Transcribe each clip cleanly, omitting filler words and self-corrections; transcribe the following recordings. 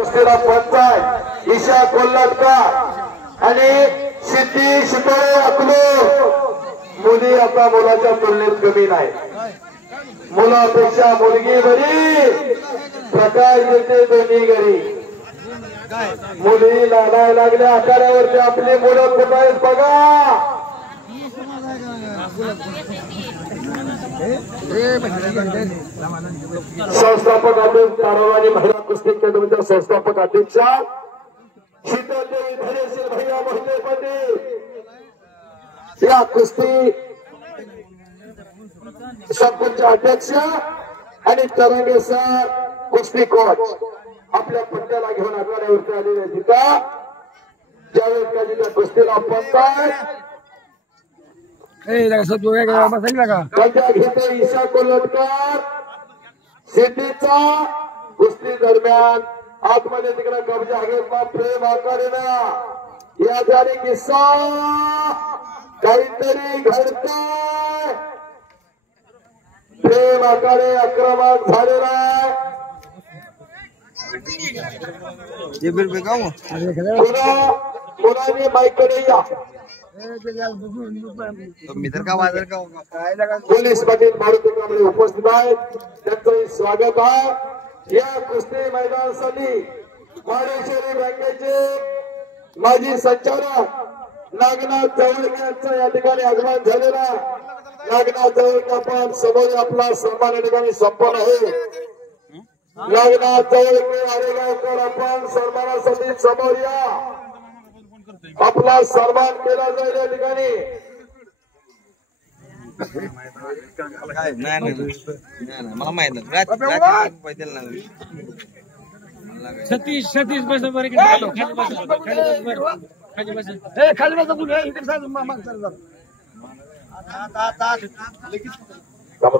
कुस्तीला पंचायत ईशा कोल्हाटकर आणि सिद्धी शितोळे अकलूर मुली आता मुलाच्या तुलनेत कमी नाही. मुलापेक्षा मुलगी बरी, प्रकाश देते दोन्ही घरी. मुली लाडायला लागल्या आखाड्यावरती. आपली मुलं कुठं आहेत बघा. संस्थापक अध्यक्ष तारावाणी महिला कुस्ती अकादमीच्या संस्थापक अध्यक्षा शीतलदेवी धैर्यशील भैया मोहिते पाटील या कुस्ती संकुलचे अध्यक्ष आणि तरंगे सर कुस्ती कोच आपल्या पट्ट्याला घेऊन आखाड्यावरती आलेले तिथं ज्यावेळेस कधी त्या कुस्तीला पंचायत घेते ईशा कोल्हाटकर सिद्धीचा कुस्ती दरम्यान आतमध्ये तिकडे कब्जा घेतला प्रेम आकारेनं. या जारी किस्सा काहीतरी घडतंय. प्रेम आकारे आक्रमक झालेला मुलांनी बाईकडे या. पोलीस पाटील मारुती कांबळे उपस्थित आहेत. त्यांचं स्वागत आहे. या कुस्ती मैदानासाठी माडेश्वरी बँकेचे माजी संचालक नागनाथ जवळके यांचा या ठिकाणी आगमन झालेला. नागनाथ जवळके आपण समोर आपला सन्मान या ठिकाणी संपन्न आहे. नागनाथ जवळके आरेगावकर आपण सन्मानासाठी समोर या. आपला सन्मान केला जाईल या ठिकाणी. मला माहित सतीश सतीश बस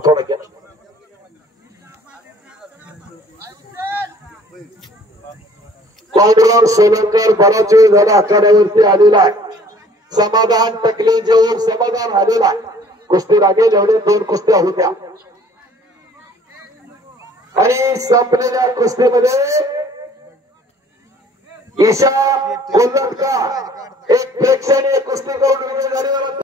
थोडं कॉन्ग्रेस सोलंकर बराच वेळ झाला आखाड्यावरती आलेला आहे. समाधान टकले जेवढ समाधान आलेला आहे. कुस्ती लागेल एवढे 2 कुस्त्या होत्या आणि संपलेल्या कुस्तीमध्ये ईशा कोल्हाटकर एक प्रेक्षणीय कुस्ती करून विजय झालेला.